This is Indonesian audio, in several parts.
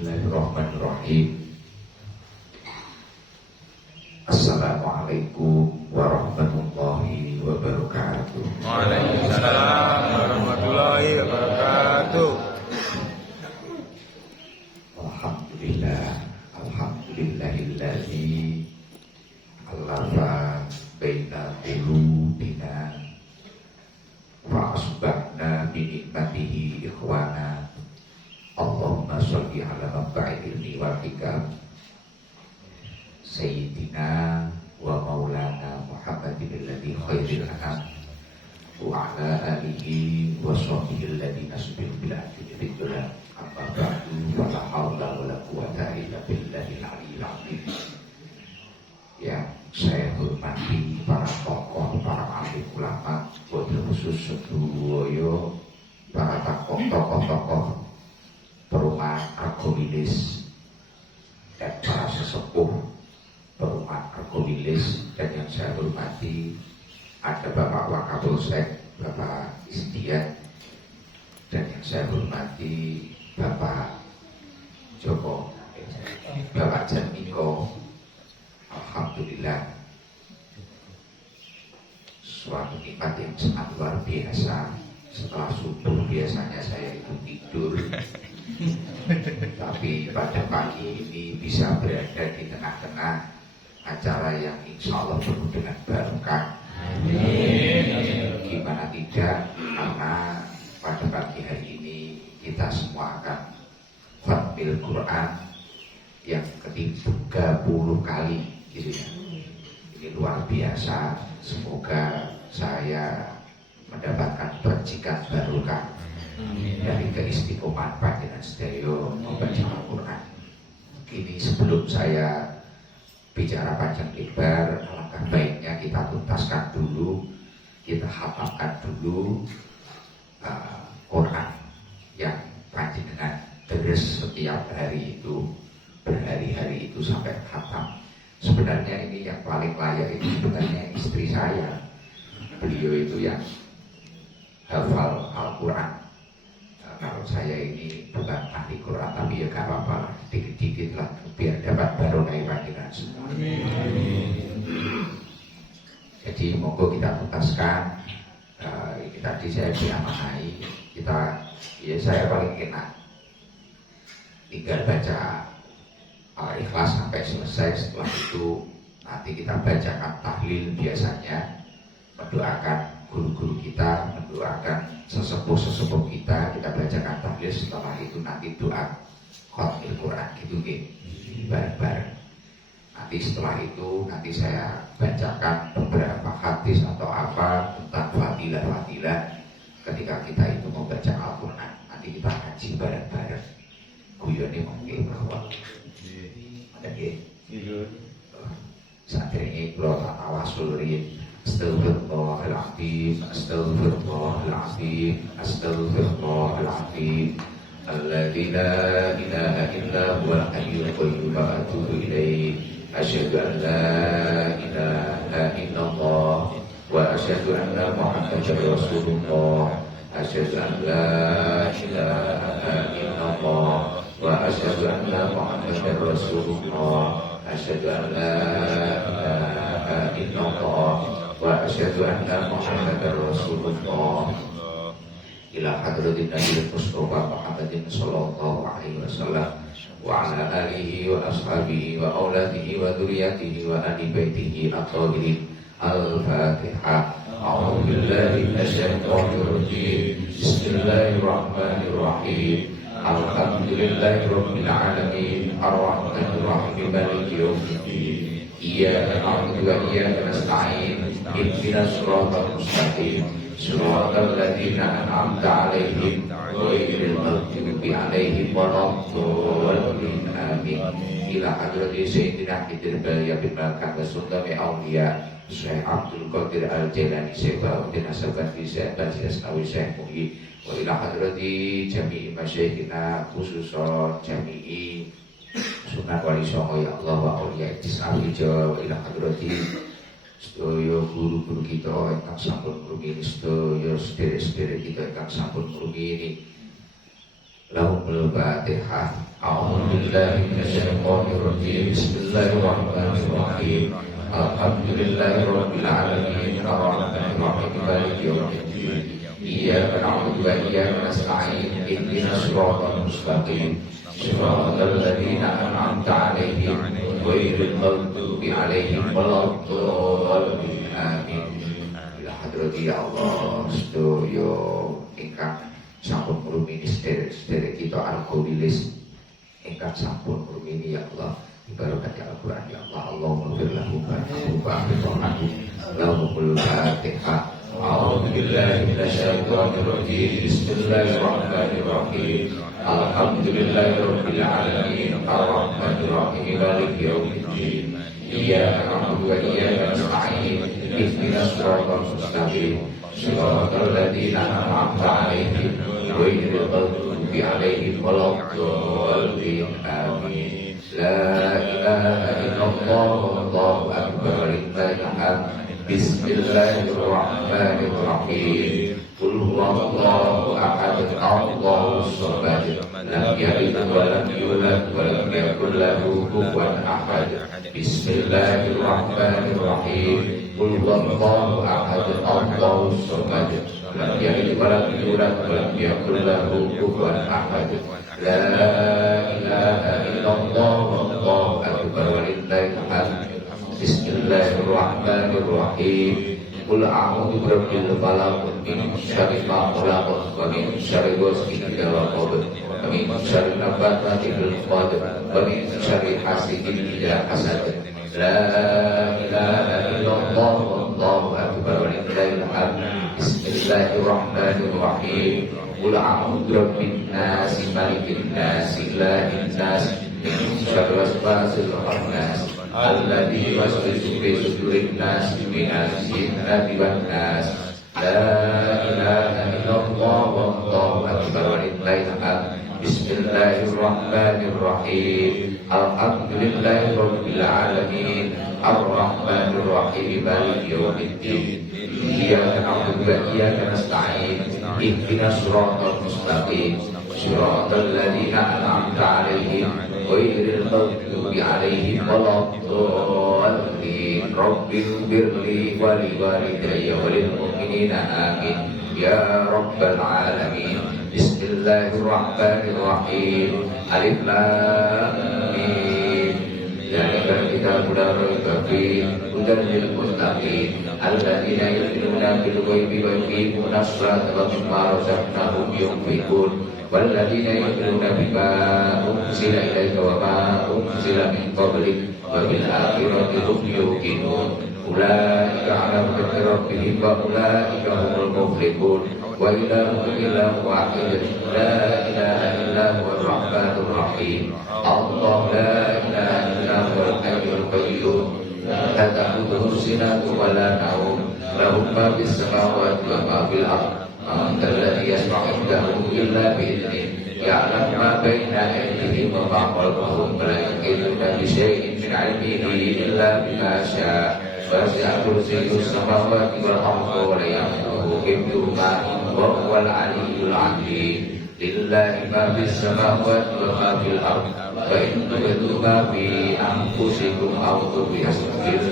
Bismillahirrahmanirrahim. Assalamualaikum warahmatullahi wabarakatuh. Waalaikumsalam warahmatullahi wabarakatuh. Alhamdulillahilladzi alafa baina qulubina wa asbahna bi nikmatihi ikhwana. Allahumma sholli ala mab'il ilmi wal hikam Sayyidina wa maulana Muhammadin alladhi khairil anam wa ala alihi wa sahbihi alladhina subihu bil adli fid dunya amma ba'du fala hawla wala quwwata illa billahil aliyyil azim. Ya, saya hormati para tokoh, para alim ulama, wabil khusus sedoyo para tokoh-tokoh perumahan Argowilis dan para sesepuh perumahan Argowilis, dan yang saya hormati ada Bapak Wakapolsek, Bapak Istiad, dan yang saya hormati Bapak Joko, Bapak Janmiko. Alhamdulillah, suatu nikmat yang sangat luar biasa. Setelah subuh biasanya saya itu tidur, tapi pada pagi ini bisa berada di tengah-tengah acara yang insya Allah penuh dengan barokah. Gimana tidak, karena pada pagi hari ini kita semua akan khatmil Quran yang ke-30 kali gitu ya. Ini luar biasa. Semoga saya mendapatkan percikan barokah dari keistiqomahan panjenengan sedaya membaca Al-Quran. Ini sebelum saya bicara panjang lebar, alangkah baiknya kita tuntaskan dulu, kita hafalkan dulu Quran yang panjenengan terus setiap hari itu, berhari-hari itu sampai khatam. Sebenarnya ini yang paling layak itu sebenarnya istri saya. Beliau itu yang hafal Al-Quran. Kalau saya ini bukan ahli Quran, tapi ya gak apa-apa lah, dikit-dikit lah, biar dapat barokah panjenengan semua. Jadi monggo kita tuntaskan. Ini tadi saya diamanai, saya paling enak tinggal baca Ikhlas sampai selesai. Setelah itu nanti kita bacakan tahlil, biasanya mendoakan guru-guru kita, mendoakan sesepuh-sesepuh kita bacakan tahlil. Setelah itu nanti doa khatmil Quran gitu bareng-bareng. Nanti setelah itu nanti saya bacakan beberapa hadis atau apa tentang fadilah-fadilah ketika kita itu membaca Al-Quran. Nanti kita kaji bareng-bareng. Guyone mungkin bahwa ada saatnya kalau tawasul rin. Astaghfirullahaladzim, astaghfirullahaladzim, astaghfirullahaladzim. Alladzi la ilaha illa huwal hayyul qayyum wa atubu ilaih. Asyhadu an la ilaha illallah wa asyhadu anna Muhammadar Rasulullah. Asyhadu an la ilaha illallah wa asyhadu anna Muhammadar Rasulullah. Asyhadu an la ilaha illallah wa asyhadu anna Muhammadar Rasulullah. Ila hadratin Nabi Mustafa Muhammadin sallallahu alaihi wasallam wa ala alihi wa ashabihi wa auladihi wa dzurriyyatihi wa ahli baitihi at-tahirin. Al-Fatihah. A'udzu billahi minasyaitonir rajim. Bismillahirrahmanirrahim. Alhamdulillahirabbil alamin. Ar-rahmanir rahim. Maliki yaumiddin. Iyyaka na'budu wa iyyaka nasta'in. Ihdinas siratal mustaqim. Siratal ladzina an'amta 'alaihim ghairil maghdubi 'alaihim waladdallin. Amin. Ila hadrati sayyidina Khidir Balya bin Malkan wa sultani awliya Syekh Abdul Qadir Al-Jailani, Syekh Bauddin Asabati, Syekh Bazi Asnawi, Syekh Muhi. Wa ila hadrati jami'i masyayikhina khususan jami'i Sunan Wali Songo ya Allah wa awliya Is'afi Jawa. Wa ila hadrati sedaya guru-guru kita ingkang sampun ngrungini, sedaya sedherek-sedherek kita ingkang sampun ngrungini Lahumul Fatihah. A'udzu billahi minasyaitonir rajim. Bismillahirrahmanirrahim. Alhamdulillahirabbil alamin. Arrahmanir rahim. Maliki yaumiddin. Iyyaka na'budu wa iyyaka nasta'in. Ihdinas siratal mustaqim. Shiratal ladzina an'amta 'alaihim ghairil maghdubi 'alaihim waladdallin. Amin. Bila hadrati Allah sedaya ingkang sampun ngrumini sederek kita Al-Qadilis ingkang sampun ngrumini ya Allah ibarat Al-Qur'an ya Allah Allahumma fir lahu ba'dahu lahumul Fatihah. A'udzu billahi minasyaitonir rajim. Bismillahirrahmanirrahim. Alhamdulillahirabbil alamin. Arrahmanir rahim. Maliki yaumiddin. Iyyaka na'budu wa iyyaka nasta'in. Ihdinas siratal mustaqim. Shiratal ladzina an'amta 'alaihim ghairil maghdubi 'alaihim waladdallin. Amin. La ilaha illallah wallahu akbar. Lillahi hamd. Bismillahirrahmanirrahim. Qul huwallahu ahad. Allahus samad. Lam yalid wa lam yulad wa lam yakul lahu kufuwan ahad. Bismillahirrahmanirrahim. Qul huwallahu ahad. Allahus samad. Lam yalid wa lam yulad wa lam yakul lahu kufuwan ahad. La ilaha illallah wallahu akbar. Walillahi hamd. Bismillahirrahmanirrahim. Qul a'udzu birabbil falaq min syarri ma khalaq wa min syarri ghasiqin idza waqab wa min syarri nafathati fil 'uqad wa min syarri hasidin idza hasad. La ilaha illallah wallahu akbar. Walillahil hamd. Bismillahirrahmanirrahim. Qul a'udzu birabbin nas malikin nas ilahin nas min syarri waswasil khannas alladzi yuwaswisu fi sudurin nas minal jinnati wan nas. La ilaha illallah wallahu akbar. Walillahil hamd. Bismillahirrahmanirrahim. Alhamdulillahirabbil alamin. Arrahmanir rahim. Maliki yaumiddin. Iyyaka na'budu wa iyyaka nasta'in. Ihdinas siratal mustaqim. Shiratal ladzina an'amta 'alaihim ghairil maghdubi 'alaihim waladdallin. Rabbighfirli wa liwalidayya wa lil mu'minina amin ya rabbal alamin. Bismillahirrahmanirrahim. Alif lam mim. Zalikal kitabul la raiba fihi hudan lil muttaqin alladzina yu'minuna bil ghaibi wa yuqimuna sholata wa mimma razaqnahum yunfiqun walladzina yu'minuna bima unzila ilaika wa ma unzila min qablik wa bil akhirati hum yuqinun. Ulaika 'ala hudan rabbihim wa ulaika humul muflihun. Wa ilahukum ilahun wahid la ilaha illa huwar rahmanur rahim. Allah la ilaha illa huwal hayyul qayyum. La ta'khudhuhu sinatun wa la nawm. Lahu ma fis samawati wa ma fil ardh. Man alladhi yashfa'u 'indahu illa bi'idhnihi. Ya'lamu ma baina aydihim wa ma khalfahum wa la yuhituna bi syai'in min 'ilmihi illa bima syaa'. Wasi'a kursiyyuhus samawati wal ardha wa la ya'uduhu hifdhuhuma wa huwal 'aliyyul 'azim. Lillahi ma fis samawati wa ma fil ardh. Wa in tubdu ma fi anfusikum aw tukhfuhu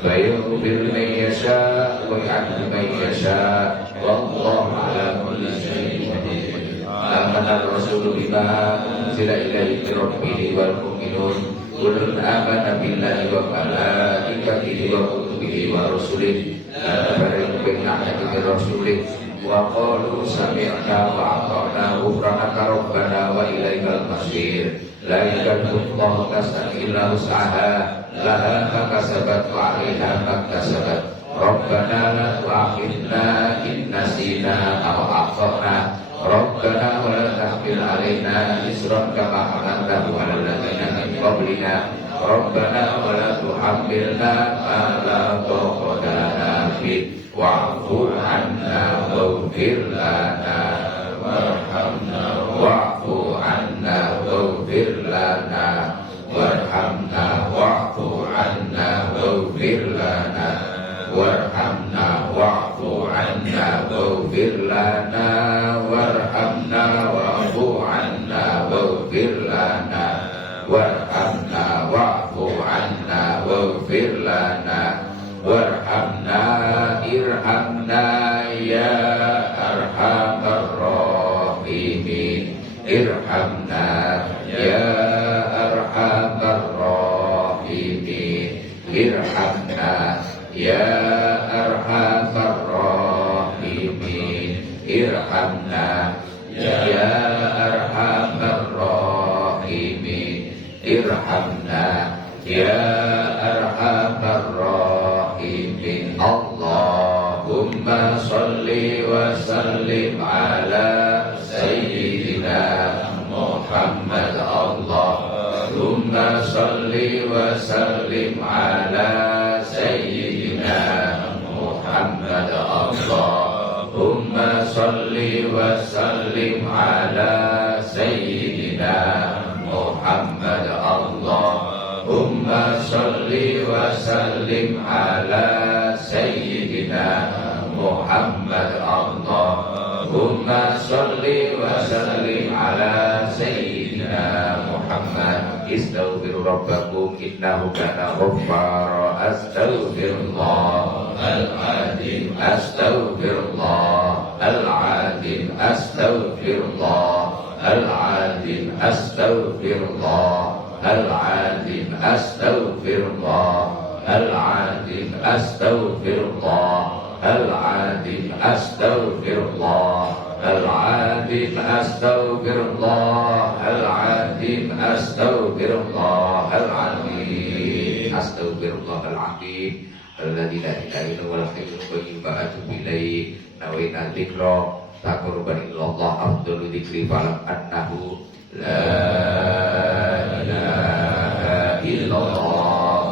fa yaghfir liman yasha' wa yu'adhibu man yasha' wallahu 'ala kulli syai'in qadir. Amana ar-rasulu bima unzila ilaihi min rabbih wal mu'minun kullun amana billahi wa malaikatihi wa kutubihi wa rusulihi la nufarriqu baina ahadin min rusulihi wa qalu sami'na wa ata'na ghufranaka rabbana wa ilaikal masir. La yakallufullahu nafsan illa wus'aha laha ma kasabat wa 'alaiha ma kasabat. Rabbana la tu'akhidhna in nasina aw akhtana. Rabbana wa la tahmil 'alaina isran kama hamaltahu 'alal ladzina min qablina. Rabbana wa la tuhammilna ma la taqata lana bihi wa'fu 'anna waghfir lana warhamna wa'fu 'anna waghfir lana warhamna wa'fu 'anna waghfir lana warhamna wa'fu 'anna waghfir lana warhamna wa'fu warhamna wa'fu 'anna waghfir lana warhamna irhamna ya arhamar rahimin irhamna ya arhamar rahimin irhamna ya arhamar rahimin irhamna ya arhamar rahimin irhamna ya arhamar rahimin Allahumma salli wa sallim ala sayyidina Muhammad Allahumma salli wa sallim ala sayyidina Muhammad Allahumma salli wa sallim ala sayyidina Muhammad Allahumma salli wa sallim ala sayyidina Muhammad Allahumma salli wa sallim ala sayyidina Muhammad Istaghfiru rabbakum innahu kana ghaffara astaghfirullah al-azim astaghfirullah al-azim astaghfirullah al-azim astaghfirullah al-azim astaghfirullah al-azim astaghfirullah al-azim astaghfirullah al-azim astaghfirullah al-azim astaghfirullah al-azim astaghfirullah al-azim alladzi la ilaha illa huwal hayyul qayyum wa atubu ilaih nawaitu dzikra taqarruban ilallah afdalu dzikri falam annahu la ilaha illallah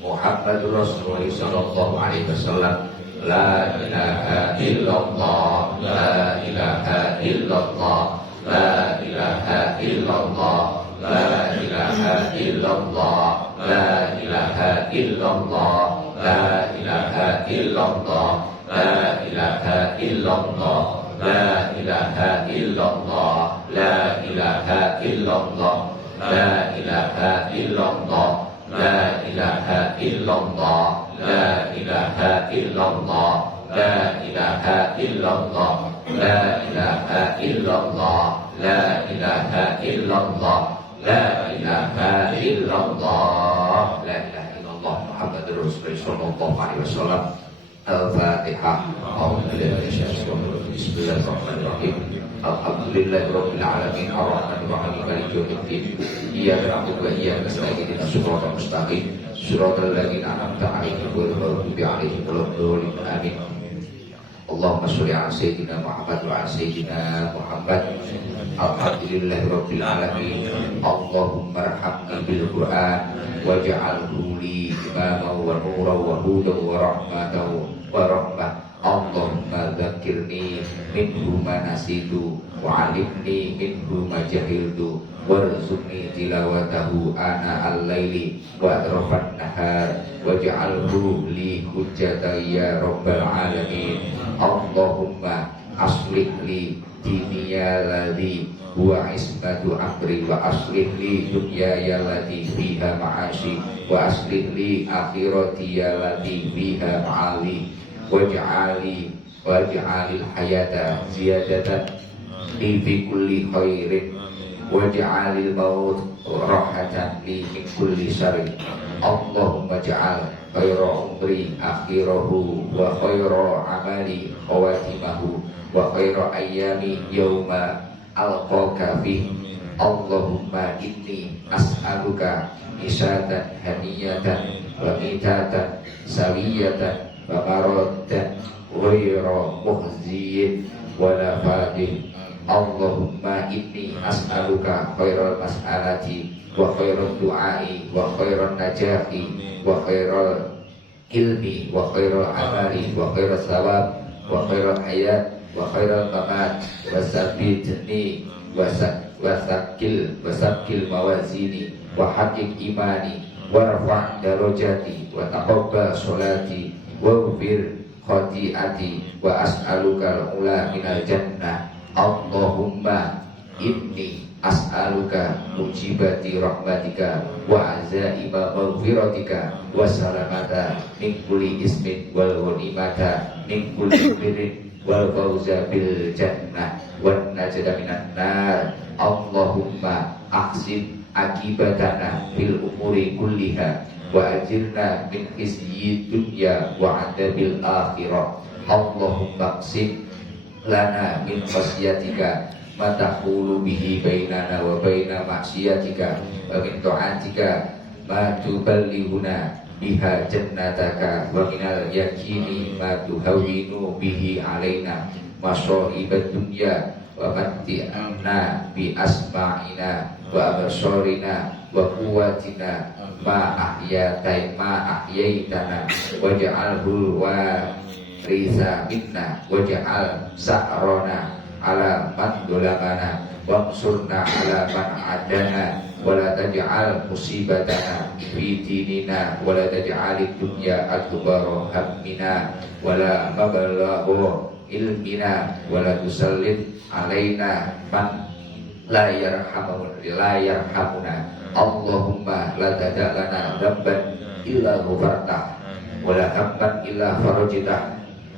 Muhammadur Rasulullah sallallahu alaihi wasallam la ilaha illallah la ilaha illallah la ilaha illallah la ilaha illallah la ilaha illallah la ilaha illallah la ilaha illallah la ilaha illallah la ilaha illallah la ilaha illallah la ilaha illallah la ilaha illallah la ilaha illallah la ilaha illallah la ilaha illallah la ilaha illallah la ilaha illallah Muhammadur Rasulullah sallallahu alaihi wasallam Al-Fatihah Bismillahirrahmanirrahim Alhamdulillahirabbil alamin arrahmanir rahim maliki yaumiddin iyyaka na'budu wa iyyaka nasta'in ihdinas siratal mustaqim siratal ladzina an'amta 'alaihim ghairil maghdubi 'alaihim waladdallin amin Allahumma sholli 'ala sayyidina Muhammad wa 'ala sayyidina Muhammad Alhamdulillahirabbil alamin Allahumma arhamni bil Qur'an waj'alhu li imaman wa nuran wa hudan wa rahmatan wa rahmah Allahumma dzakirni minhu ma nasitu wa 'allimni minhu ma jahiltu warzuqni tilawatahu ana al-laili wa atrafan nahar waj'alhu li hujjatan ya rabbal alamin Allahumma aslih li diniya ladzi huwa ismatu amri wa aslih li dunyaya ladzi fiha ma'ashi wa aslih li akhirati ladzi fiha ma'ali waj'alil hayata ziyadatan li fi kulli khairin waj'alil maut rahatan li min kulli syarrin Allahumma ja'al khaira umri akhirahu wa khaira amali khawatimahu wa khaira ayyami yawma alqaka fi Allahumma inni as'aluka isatan haniyatan wa mitatan sawiyatan wa maraddan ghaira mukhziyin wa la fadih Allahumma inni as'aluka khairal mas'alati wa khairal du'ai wa khairal najati wa khairal ilmi wa khairal amali wa khairal sawab wa khairal hayat wa khairal mamat wa sabitni wa sakil mawazini wa haqiq imani wa rafa' darajati wa taqabbal sholati wa ghfir khati'ati wa as'aluka al-ula minal jannah Allahumma inni as'aluka mujibati rahmatika wa azaima maghfiratika wa salamata min kulli ismin wal ghanimata min kulli birrin wal fawza bil jannah wan najata minan nar. Allahumma ahsin akibatana fil umuri kulliha wa ajirna min khizyi dunya wa adabil akhirah. Allahumma qsim lana min khasyatika ma tahulu bihi bainana wa baina maksiatika wa min ta'atika ma tuballighuna biha jannataka wa minal yakini ma tuhawwinu bihi alaina masaibad dunya wa matti'na bi asma'ina wa absarina wa quwwatina ma ahyaitana waj'alhu warisa minna waj'al sa'rana ala man dolamana wangsurna ala man adana wala taj'al musibatana fi dinina wala taj'alid dunya akbar hammina wala mabalagha ilmina wala tusallit alaina man la yarhamuna. Allahumma la tada'lana dhanban illa ghafartah wala hamman illa farajtah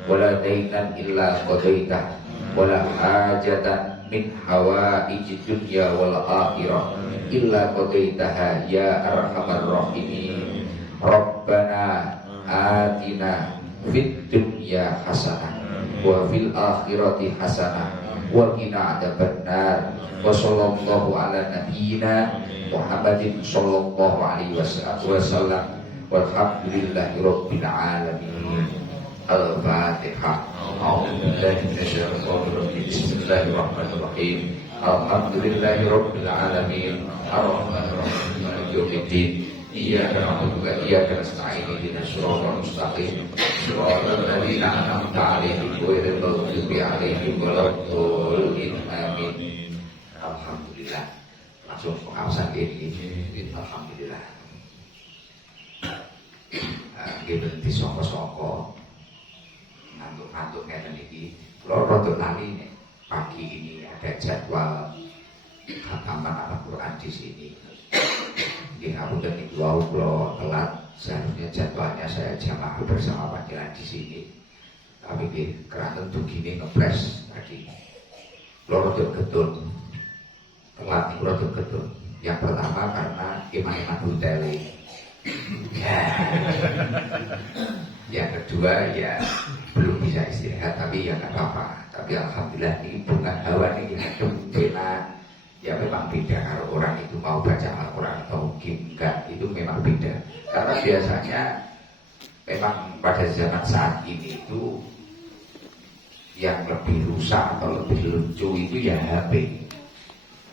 wala dainan illa qadaitah wala hajatan min hawaiji dunya wal akhirah illa qadaitaha ya arhamar rahimin. Rabbana atina fid dunya hasanah wa fil akhirati hasanah wa qina adzabannar. Wa sallallahu ala nabiyyina Muhammadin sallallahu alaihi wasallam walhamdulillahi rabbil alamin. Al-Fatihah. A'udzubillahi minasyaitonir rajim. Bismillahirrahmanirrahim. Alhamdulillahi rabbil alamin. Ar-Rahmanir Rahim. Maliki yaumiddin. Iyyaka na'budu wa iyyaka nasta'in. Ihdinas siratal mustaqim. Shiratal ladzina an'amta 'alaihim ghairil maghdubi 'alaihim waladdallin. Amin. Alhamdulillah. Langsung pengawasan ini. Alhamdulillah. Nggih berhenti saka-saka ngantuk-ngantuk ngeten iki. Kula rada lali nek pagi ini ada jadwal khataman Al-Qur'an di sini. Nggih ngapunten niku wau kula telat, seharusnya jadwalnya saya jamaah bersama panjenengan di sini. Tapi nggih keranten dugine ngepres tadi. Kula rada getun. Telat niku rada getun. Yang pertama karena imam-imam hotele. Ya. Yang kedua ya belum bisa istirahat, tapi ya nggak apa-apa. Tapi alhamdulillah ini bukan hawa ini adem enak. Ya memang beda kalau orang itu mau baca Al-Quran atau mungkin enggak, itu memang beda. Karena biasanya memang pada zaman saat ini itu yang lebih rusak atau lebih lucu itu ya HP.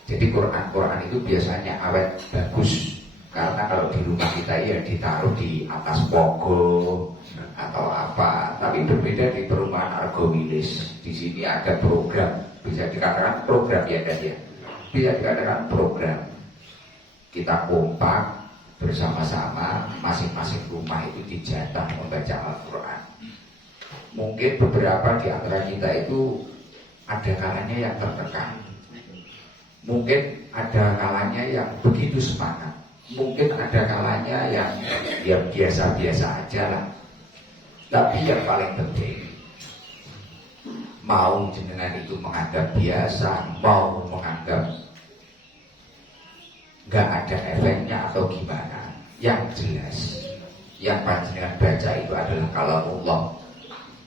Jadi Quran itu biasanya awet bagus. Karena kalau di rumah kita ya ditaruh di atas pogo atau apa. Tapi berbeda di perumahan Argowilis. Di sini ada program, bisa dikatakan program ya kan ya. Bisa dikatakan program. Kita kompak bersama-sama, masing-masing rumah itu dijatah membaca Al-Quran. Mungkin beberapa di antara kita itu ada kalanya yang tertekan. Mungkin ada kalanya yang begitu semangat. Mungkin ada kalanya yang biasa-biasa aja lah. Tapi yang paling penting, mau jenengan itu menganggap biasa, mau menganggap gak ada efeknya atau gimana, yang jelas yang panjenengan baca itu adalah kalamullah.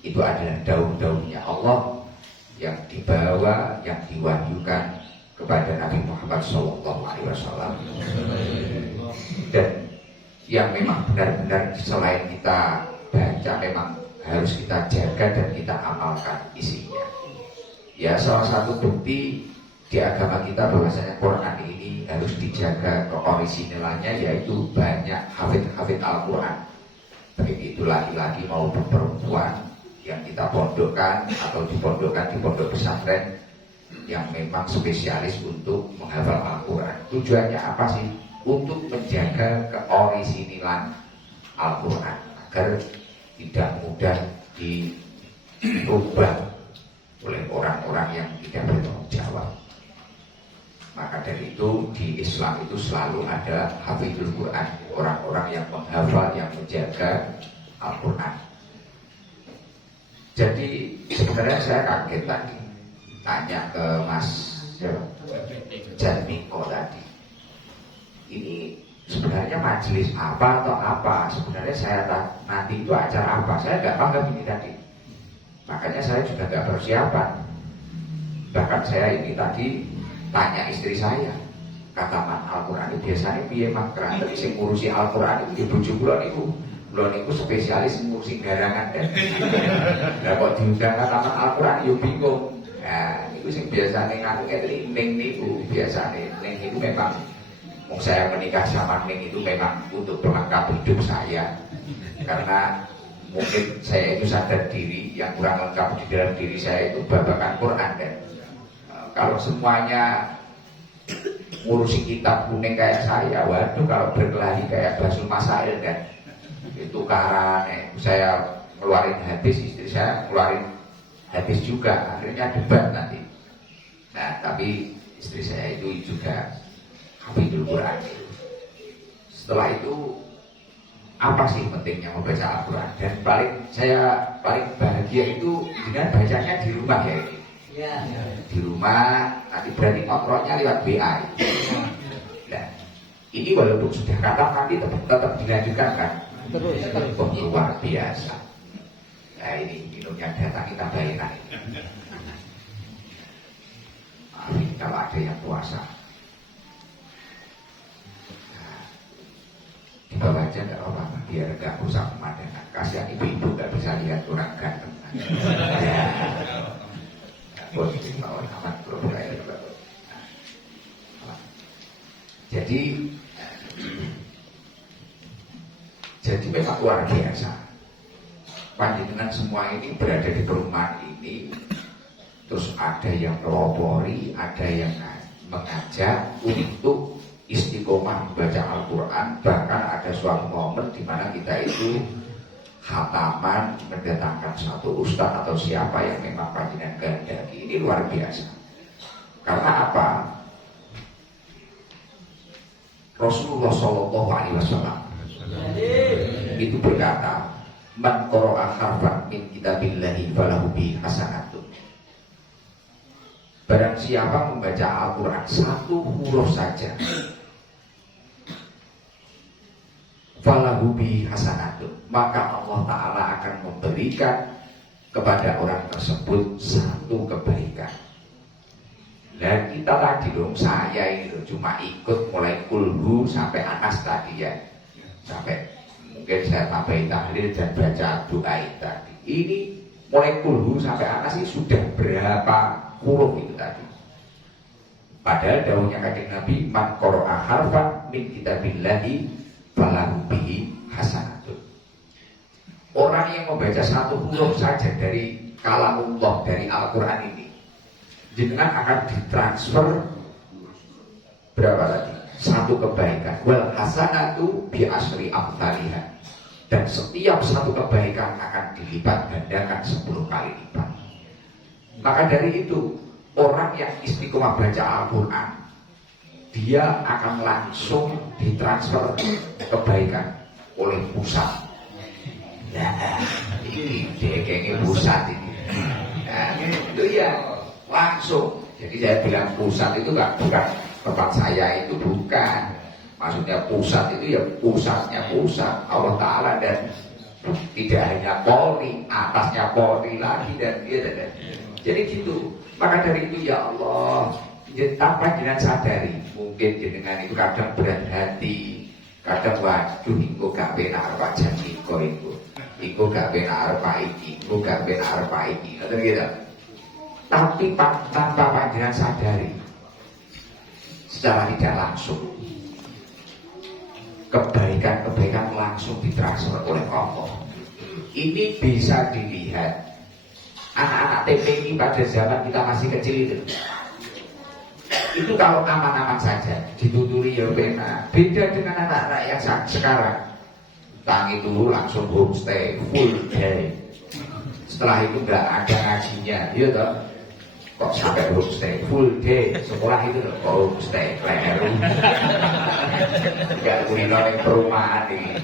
Itu adalah daun-daunnya Allah yang dibawa, yang diwahyukan kepada Nabi Muhammad SAW. Dan yang memang benar-benar selain kita baca, memang harus kita jaga dan kita amalkan isinya. Ya salah satu bukti di agama kita bahwasanya Quran ini harus dijaga keorisinalannya, yaitu banyak hafid-hafid Al-Quran. Baik itu laki-laki maupun perempuan yang kita pondokkan atau dipondokkan di pondok pesantren yang memang spesialis untuk menghafal Al-Quran. Tujuannya apa sih? Untuk menjaga keorisinalan Al-Quran agar tidak mudah dirubah oleh orang-orang yang tidak bertanggung jawab. Maka dari itu di Islam itu selalu ada hafizul Quran, orang-orang yang menghafal, yang menjaga Al-Quran. Jadi sebenarnya saya kaget tadi tanya ke Mas Jadmiko tadi, ini sebenarnya majelis apa atau apa? Sebenarnya saya nanti itu acara apa? Saya nggak paham ini tadi. Makanya saya juga nggak persiapan. Bahkan saya ini tadi tanya istri saya, kataman Al-Quran itu biasanya piye makran, tapi saya ngurusi Al-Quran itu bojo kula niku spesialis ngurusi garangan kan. Lah kok diundang kataman Al-Quran yo bingung. Nah, niku sing biasane ngaku ngene ning niku biasane ning niku memang saya menikah sama Ning itu memang untuk pelengkap hidup saya. Karena mungkin saya itu sadar diri, yang kurang lengkap di dalam diri saya itu babakan Quran kan. Kalau semuanya ngurusi kitab kuning kayak saya, waduh kalau berkelahi kayak Basul Masail kan, itu karan, saya ngeluarin hadis, istri saya ngeluarin hadis juga, akhirnya debat nanti. Nah tapi istri saya itu juga hafizul Quran. Setelah itu apa sih pentingnya membaca Al-Quran? Dan saya paling bahagia itu dengan bacanya di rumah ya ini. Di rumah nanti berarti kontrolnya lewat BA. Nah, ini walaupun sudah kata nanti tetap dilanjutkan kan? Terus luar biasa. Nah ini minumnya datang kita bayarkan. Ini kalau ada yang puasa. Di bawah aja nggak apa-apa, biar nggak rusak pemandangan. Kasihan ibu-ibu nggak bisa lihat orang ganteng. Ya. Positif lawan amat profil. Jadi memang luar biasa. Panjenengan semua ini berada di perumahan ini, terus ada yang melopori, ada yang mengajak untuk istiqomah membaca Al-Quran. Bahkan ada suatu momen di mana kita itu khataman mendatangkan satu ustaz atau siapa yang memang panjenengan kehendaki. Ini luar biasa. Karena apa? Rasulullah Shallallahu Alaihi Wasallam itu berkata, "Man qara'a harfan min kitabillahi falahu bihi hasanatun." Barang siapa membaca Al-Quran satu huruf saja, falahu bihi hasanatun, maka Allah Ta'ala akan memberikan kepada orang tersebut satu kebaikan. Dan kita tadi dong, saya ini cuma ikut mulai kulhu sampai Anas tadi ya, sampai mungkin saya tambahin tahlil dan baca doa tadi. Ini mulai kulhu sampai Anas ini sudah berapa huruf itu tadi. Padahal dawuhnya Kanjeng Nabi, man qara'a harfan min kitabillahi falahu bihi hasanatun. Orang yang membaca satu huruf saja dari kalamullah, dari Al-Quran ini, jenengan akan ditransfer berapa tadi? Satu kebaikan. Wal hasanatu bi asri amthaliha. Dan setiap satu kebaikan akan dilipat gandakan 10 kali lipat. Maka dari itu, orang yang istiqomah baca Al-Quran, dia akan langsung ditransfer kebaikan oleh pusat. Nah, ini dekengnya pusat ini. Nah, itu ya langsung. Jadi saya bilang pusat itu bukan tempat saya, itu bukan. Maksudnya pusat itu ya pusatnya pusat Allah Ta'ala, dan tidak hanya Polri, atasnya Polri lagi dan dia dan. Jadi gitu. Maka dari itu ya Allah, tanpa jenengan sadari, mungkin jenengan itu kadang berat hati, kadang waduh iku gak penak arep Jadmiko iku gak penak arep iki, iku gak penak arep iki, ngoten gitu. Tapi tanpa panjenengan sadari, secara tidak langsung, kebaikan-kebaikan langsung ditransfer oleh Allah. Ini bisa dilihat anak-anak TPI pada zaman kita masih kecil itu kalau aman-aman saja dituturi ya benar. Beda dengan anak-anak yang sekarang, tangi dulu langsung homestay full day, setelah itu nggak ada ngajinya, iya toh. kok sampai stay full day sekolah itu loh, kok stay kleru nggak kulino yang perumahan ini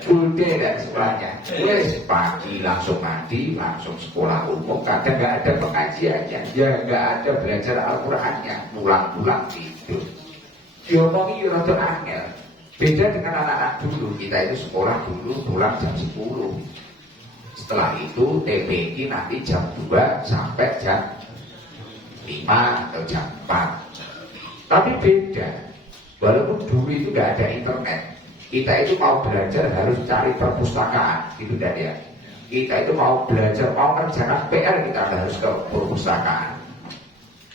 full day dan sekolahnya wes pagi langsung mandi langsung sekolah umum, kadang nggak ada pengajiannya ya nggak ada belajar Al-Qurannya, pulang-pulang tidur diomongi rada angel. Beda dengan anak-anak dulu, kita itu sekolah dulu pulang jam 10. Setelah itu TPQ nanti jam 2 sampai jam 5 atau jam 4. Tapi beda, walaupun dulu itu gak ada internet, kita itu mau belajar harus cari perpustakaan, gitu dan ya. Kita itu mau belajar, mau kerjakan PR kita harus ke perpustakaan.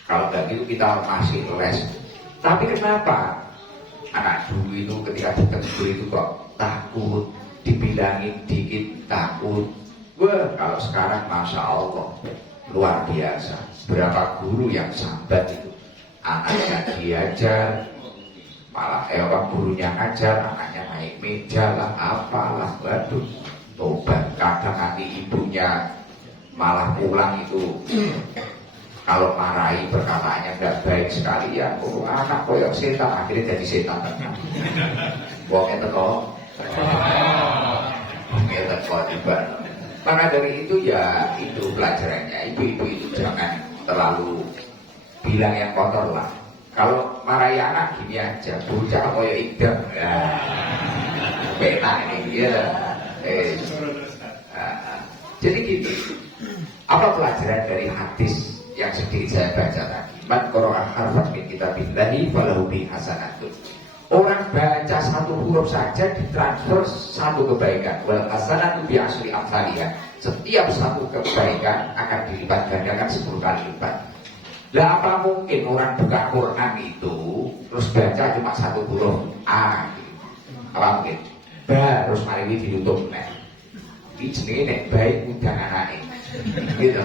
Kalau gak gitu kita masih les. Tapi kenapa anak dulu itu ketika ditegur itu kok takut, dibilangin dikit takut? Wah, kalau sekarang Masya Allah luar biasa. Berapa guru yang sambat itu, anaknya diajar, malah gurunya ngajar, anaknya naik meja lah, apalah, waduh, tobat. Kadang nanti ibunya malah pulang itu kalau marahi perkataannya nggak baik sekali ya, oh anak koyok setan, akhirnya jadi setan. Wongnya teko, wongnya teko tiba. Maka dari itu ya itu pelajarannya, ibu-ibu itu jangan terlalu bilang yang kotor lah. Kalau marahi anak gini aja, bocah koyok idam, ya, penak ini dia. Jadi gitu. Apa pelajaran dari hadis yang sedikit saya baca tadi? Man qara'a harfan min kitabillahi falahu bihi hasanatun. Orang baca satu huruf saja ditransfer satu kebaikan. Wal hasanatu bi asyri amsalihha. Setiap satu kebaikan akan dilipat gandakan 10 kali lipat. Lah apa mungkin orang buka Quran itu terus baca cuma satu huruf A gitu. Apa mungkin? Terus mari ini ditutup nek. Iki jenenge nek baik undang anake. Gitu.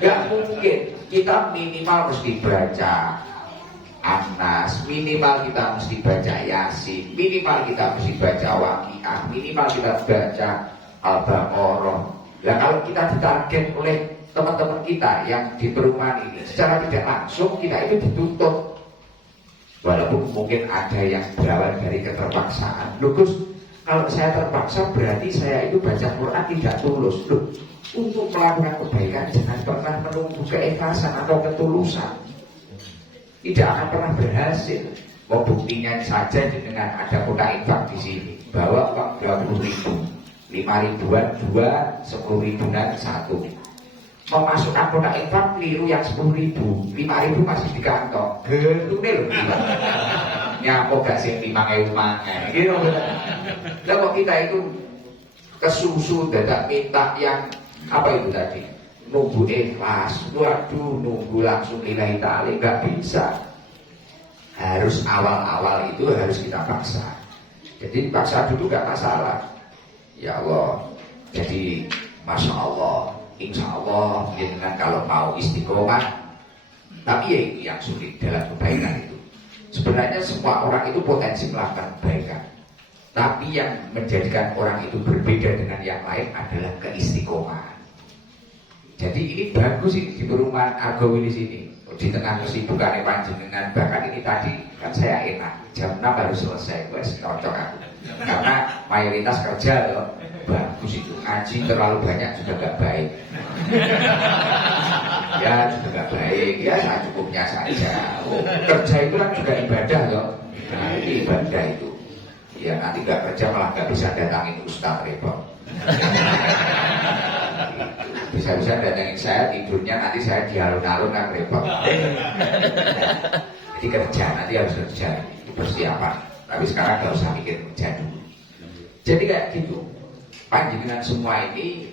Gak mungkin. Kita minimal mesti baca Anas, minimal kita mesti baca Yasin, minimal kita mesti baca Waqiah, minimal kita baca Al-Baqarah. Nah kalau kita ditarget oleh teman-teman kita yang di perumahan ini, secara tidak langsung kita itu dituntut. Walaupun mungkin ada yang berawal dari keterpaksaan. Loh Gus, kalau saya terpaksa berarti saya itu baca Quran tidak tulus. Loh, untuk melakukan kebaikan jangan pernah menunggu keikhlasan atau ketulusan. Tidak akan pernah berhasil. Mau buktinya saja dengan ada kotak infak di sini. Bawa uang 20.000, 5.000-an 2, 10.000-an 1. Memasukkan kotak infak keliru yang 10.000, 5.000 masih di kantong. Gentune lho. Nyapo gak sing 5.000 mangan. Gitu. Lah kok kita itu kesusu dadak minta yang apa itu tadi? Nunggu ikhlas, waduh nunggu langsung lillahi ta'ala gak bisa. Harus awal-awal itu harus kita paksa. Jadi paksa dulu gak masalah. Ya Allah, jadi Masya Allah, Insya Allah dengan kalau mau istiqomah. Tapi ya itu yang sulit dalam kebaikan itu. Sebenarnya semua orang itu potensi melakukan kebaikan. Tapi yang menjadikan orang itu berbeda dengan yang lain adalah keistiqomahan. Jadi ini bagus ini di perumahan Argowili sini. Di tengah kesibukan panjenengan, bahkan ini tadi kan saya enak jam 6 harus selesai, wes cocok aku. Karena mayoritas kerja loh, bagus itu. Ngaji terlalu banyak juga gak baik. Ya juga gak baik, ya cukupnya saja. Kerja itu kan juga ibadah loh. Nah ini ibadah itu. Ya nanti gak kerja malah gak bisa datangin Ustaz repot. Bisa-bisa datangin saya, tidurnya nanti saya di alun-alun kan repot. Jadi kerja, nanti harus kerja, persiapan. Tapi sekarang gak usah mikir kerja dulu. Jadi kayak gitu. Panjenengan semua ini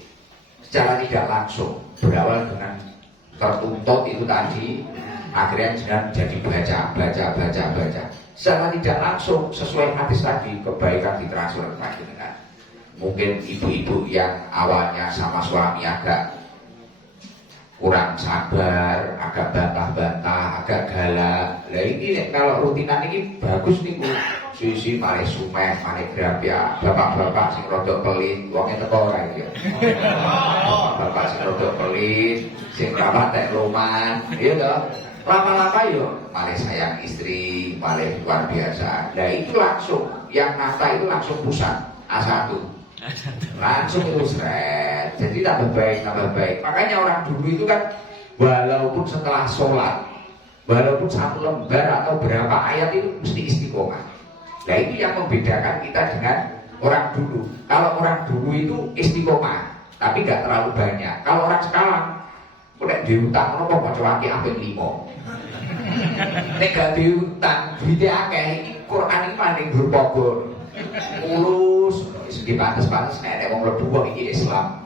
secara tidak langsung berawal dengan tertuntut itu tadi, akhirnya jadi baca. Secara tidak langsung sesuai hadis tadi, kebaikan ditransfer ke panjenengan. Mungkin ibu-ibu yang awalnya sama suami agak kurang sabar, agak bantah-bantah, agak galak. Lah ini kalau rutinan ini bagus nih Bu. Sisi mari sumeh, mari grapya, bapak-bapak sing rodok pelit, wonge teko ora iki. Bapak sing rodok pelit, sing rapat tek loman, iya toh. Lama-lama yo mari sayang istri, mari luar biasa. Nah itu langsung yang nata itu langsung pusat A1. Langsung itu seret. Jadi tambah baik. Makanya orang dulu itu kan walaupun setelah sholat, walaupun 1 lembar atau berapa ayat itu mesti istiqomah. Nah ini yang membedakan kita dengan orang dulu. Kalau orang dulu itu istiqomah, tapi nggak terlalu banyak. Kalau orang sekarang udah diutang, nopo mau coba apik 5. Nek gak diutang, duitnya akeh. Ini Quran ini paling berpobor. Urus, segi pantes-pantes nek wong mlebu wong iki Islam.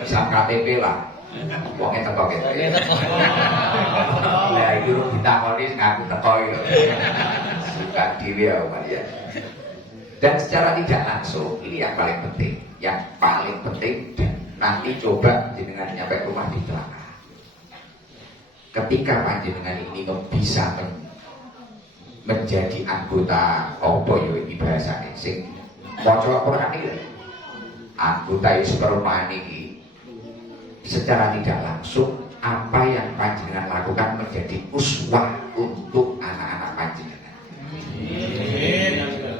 Islam KTP lah. Wonge teko kene. Lah iki ditakoni ngaku teko iki. Suka diri ya Maria. Dan secara tidak langsung ini yang paling penting. Yang paling penting dan nanti coba jenengan nyampe rumah di Telaka. Ketika panjenengan ini bisa menjadi anggota apa ya ini bahasane sing maca Quran iki anggota perumahan ini secara tidak langsung apa yang panjenengan lakukan menjadi uswah untuk anak-anak panjenengan.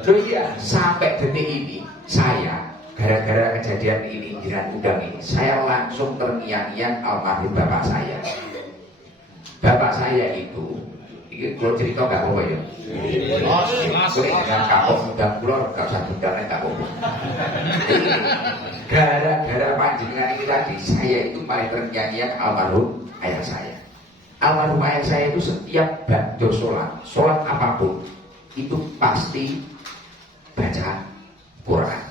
Terus ya sampai detik ini saya gara-gara kejadian ini jenengan undang ini saya langsung terngiang-ngiang almarhum bapak saya. Bapak saya itu kalau cerita gak apa-apa ya. Dengan kapok undang pulau gak usah undangnya gak apa-apa. Gara-gara panjenengan ini tadi saya itu paling terngiang-ngiang almarhum ayah saya. Almarhum ayah saya itu setiap ba'da sholat apapun itu pasti baca Quran.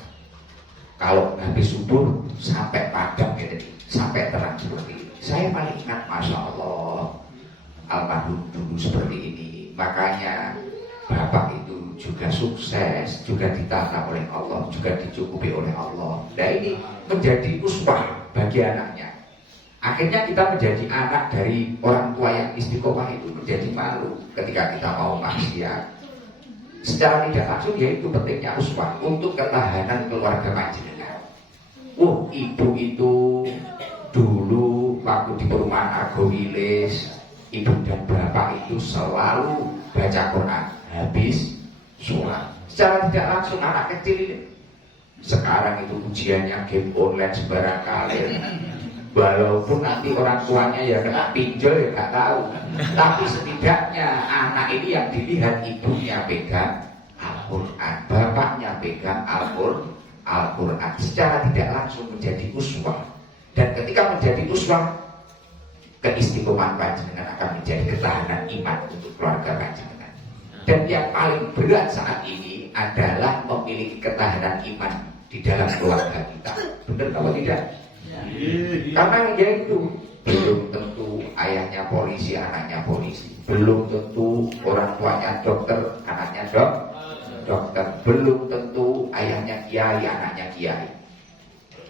Kalau habis subuh sampai padam gitu, sampai terang seperti ini. Saya paling ingat, masya Allah, almarhum dulu seperti ini. Makanya bapak itu juga sukses, juga ditata oleh Allah, juga dicukupi oleh Allah. Nah ini menjadi uswah bagi anaknya. Akhirnya kita menjadi anak dari orang tua yang istiqomah itu menjadi malu ketika kita mau maksiat. Secara tidak langsung ya itu pentingnya uswah untuk ketahanan keluarga panjenengan. Ibu itu dulu waktu di perumahan Argo Wilis, ibu dan bapak itu selalu baca Quran habis sholat. Secara tidak langsung anak kecil ini sekarang itu ujiannya game online sembarang kali. Walaupun nanti orang tuanya ya kena pinjol ya nggak tahu, tapi setidaknya anak ini yang dilihat ibunya pegang Al-Quran, bapaknya pegang Al-Quran, secara tidak langsung menjadi uswah. Dan ketika menjadi uswah, keistiqomahan panjenengan akan menjadi ketahanan iman untuk keluarga panjenengan. Dan yang paling berat saat ini adalah memiliki ketahanan iman di dalam keluarga kita. Benar atau tidak? Karena ya itu belum tentu ayahnya polisi, anaknya polisi. Belum tentu orang tuanya dokter, anaknya dokter. Belum tentu ayahnya kiai, anaknya kiai.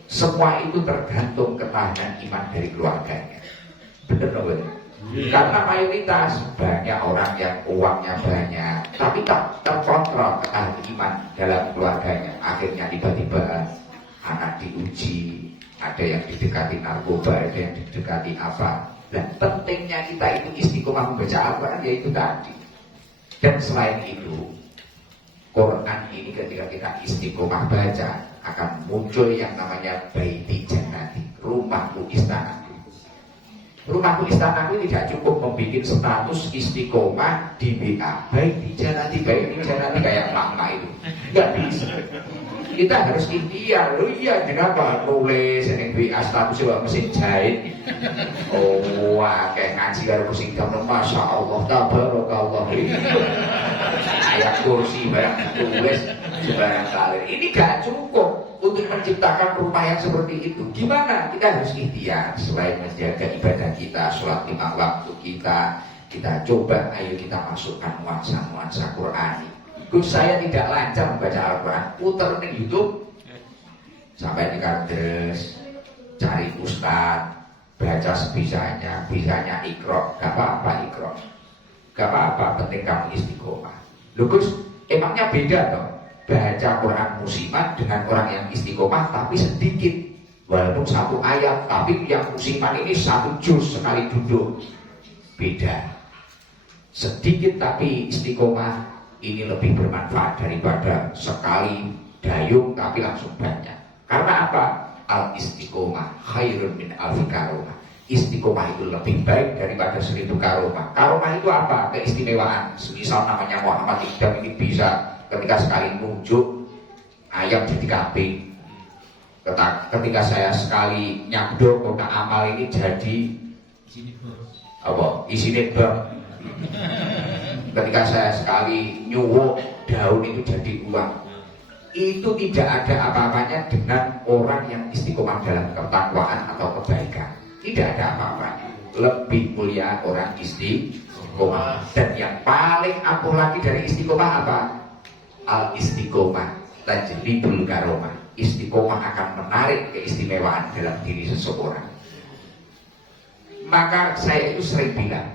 Semua itu tergantung ketahanan iman dari keluarganya. Benar atau benar? Karena mayoritas banyak orang yang uangnya banyak, tapi tak terkontrol ketahanan iman dalam keluarganya. Akhirnya tiba-tiba anak diuji, ada yang didekati narkoba, ada yang didekati apa. Dan pentingnya kita itu istiqomah membaca Al-Quran yaitu tadi. Dan selain itu, Quran ini ketika kita istiqomah baca akan muncul yang namanya baiti jannati, rumahku istanaku. Rumahku istanaku tidak cukup membuat status istiqomah di WA. Baiti jannati kayak lama itu. Enggak bisa. Kita harus ikhtiar. Iya, kenapa nulis yang WA status coba mesin jahit. Kayak ngaji karo mesin jahit. Masya Allah, tabarakallah. Ayat kursi barang tulis sebarang kali. Ini gak cukup untuk menciptakan rumah yang seperti itu. Gimana? Kita harus ikhtiar. Selain menjaga ibadah kita, sholat 5 waktu kita coba, ayo kita masukkan nuansa-nuansa Qur'ani. Saya tidak lancar membaca Al-Quran, puter di YouTube sampai di kardus, cari ustaz, baca sebisanya, bisanya ikro, gak apa-apa ikro, gak apa-apa, penting kamu istiqomah. Loh Gus, emangnya beda toh baca Quran musiman dengan orang yang istiqomah tapi sedikit, walaupun satu ayat, tapi yang musiman ini satu juz sekali duduk, beda. Sedikit tapi istiqomah ini lebih bermanfaat daripada sekali dayung tapi langsung banyak. Karena apa? Al istiqomah khairun min alfi karomah. Istiqomah itu lebih baik daripada 1000 karomah. Karomah itu apa? Keistimewaan. Misal namanya Muhammad Iqdam ini bisa ketika sekali nunjuk ayam jadi kambing. Ketika saya sekali nyabdo kotak amal ini jadi apa? Isine bang. Ketika saya sekali nyuwuk daun itu jadi uang. Itu tidak ada apa-apanya dengan orang yang istiqomah dalam ketakwaan atau kebaikan. Tidak ada apa-apanya. Lebih mulia orang istiqomah. Dan yang paling ampuh lagi dari istiqomah apa? Al istiqomah tajlibul karomah. Istiqomah akan menarik keistimewaan dalam diri seseorang. Maka saya itu sering bilang,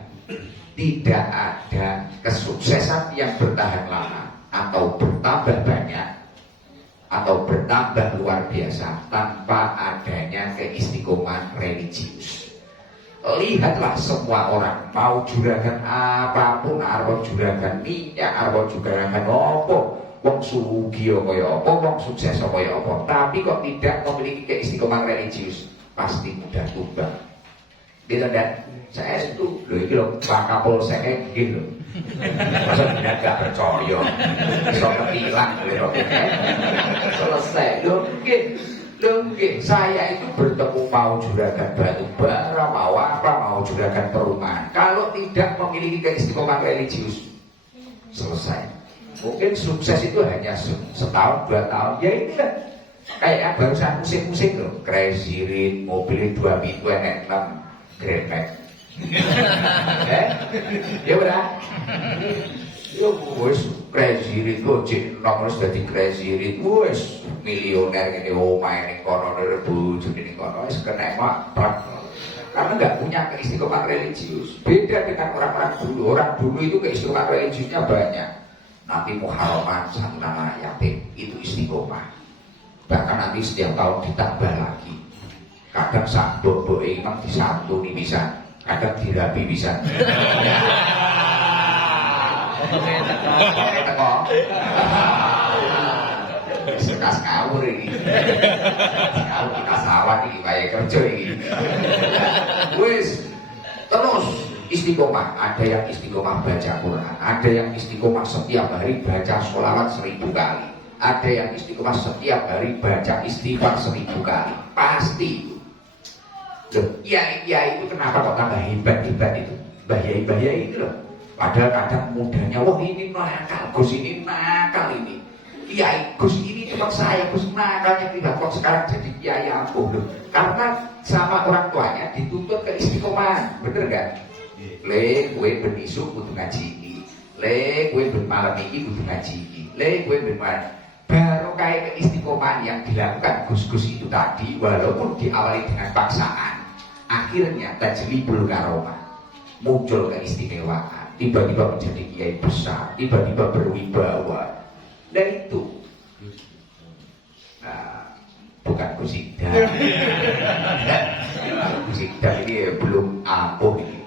tidak ada kesuksesan yang bertahan lama atau bertambah banyak atau bertambah luar biasa tanpa adanya keistiqomahan religius. Lihatlah semua orang mau juragan apapun, arep juragan minyak, arep juragan opo, wong sugih kaya apa, wong sukses kaya apa, tapi kok tidak memiliki keistiqomahan religius, pasti mudah tumbang. Gitu dan saya itu loh Pak Kapolsek gitu. Masa tidak gak percaya, bisa ketilang gitu. Selesai, lo mungkin saya itu bertemu mau juragan batu bara, mau apa, mau juragan perumahan. Kalau tidak memiliki keistiqomahan religius, selesai. Mungkin sukses itu hanya setahun, 2 tahun. Ya ini lah, kayak barusan musik-musik loh, Crazy Rich, mobilnya 2 pintu, enek 6 Grand Max. Ya benar. Yo wis Crazy Rich Gojek nomor dadi Crazy Rich wis milioner ngene omahe ning kono bojone ning kono wis kena maprak. Karena enggak punya keistiqomahan religius. Beda dengan orang-orang dulu. Orang dulu itu keistiqomahan religiusnya banyak. Nanti muharraman santunan anak yatim itu istiqomah. Bahkan nanti setiap tahun ditambah lagi. Kadang sak mbok-mbok imam disantuni bisa, kadang dirabi bisa. Sekas ngawur ini. Ngawur kita sawah ini, kayak kerja ini. Wis, terus istiqomah. Ada yang istiqomah baca Quran, ada yang istiqomah setiap hari baca sholawat 1000 kali, ada yang istiqomah setiap hari baca istighfar 1000 kali. Pasti. Loh, ya itu kenapa kok tambah hebat-hebat itu? Bahaya-bahaya itu loh. Padahal kadang mudanya, wah ini nakal, Gus ini nakal ini. Kiai Gus ini cuma saya, Gus nakalnya tidak kok sekarang jadi kiai ampuh loh. Karena sama orang tuanya dituntut ke istiqomahan, bener gak? Le, gue benisu kudu ngaji ini. Le, gue bermalam ini kudu ngaji ini. Le, gue bermalam. Baru kayak keistiqomahan yang dilakukan Gus-Gus itu tadi, walaupun diawali dengan paksaan, akhirnya tajlibul karomah, muncul keistimewaan, tiba-tiba menjadi kiai besar, tiba-tiba berwibawa. Dan itu bukan Gus Ikdam. Gus Ikdam ini belum ampuh ini.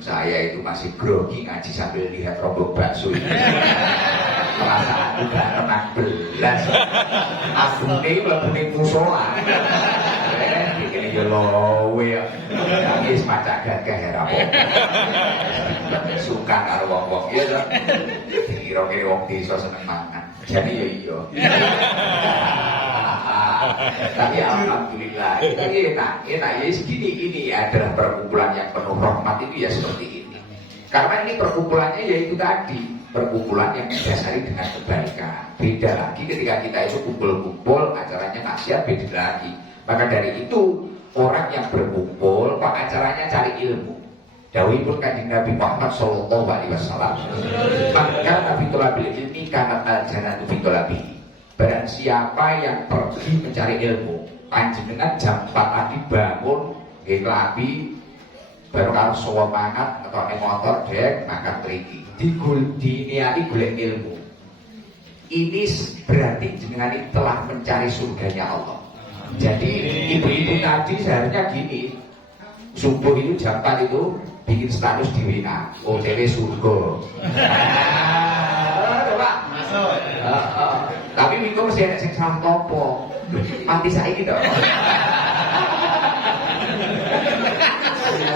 Saya itu masih grogi ngaji sambil lihat rombong bakso ini. Perasaan udah tenang belas. Aku ini melepunin musola. Ini ya lowe ya. Nangis macak gagah ya rapo. Suka karo wong-wong ya. Kira-kira wong desa seneng mangan. Jadi ya iya. Tapi alhamdulillah kita enak ya segini. Ini adalah perkumpulan yang penuh rahmat itu ya seperti ini. Karena ini perkumpulannya yaitu tadi, perkumpulan yang didasari dengan kebaikan. Beda lagi ketika kita itu kumpul-kumpul, acaranya nasihat, beda lagi. Maka dari itu orang yang berkumpul kok acaranya cari ilmu. Dawuhipun Kanjeng Nabi Muhammad sallallahu alaihi wasallam, maka Nabi tolabil ilmi karena al-jannatu fi tolabihi. Barang siapa yang pergi mencari ilmu, panjenengan jam 4 tadi bangun, Heklabi baru kalau soal mangat atau motor dek makan triki diniati golek ilmu. Ini berarti jenengan ini telah mencari surganya Allah. Jadi ibu-ibu tadi seharusnya gini, subuh itu jam 4 itu bikin status di WA OTW surga. Pak masuk. Tapi minggu mesti ada sing salah topo. Mati saiki to.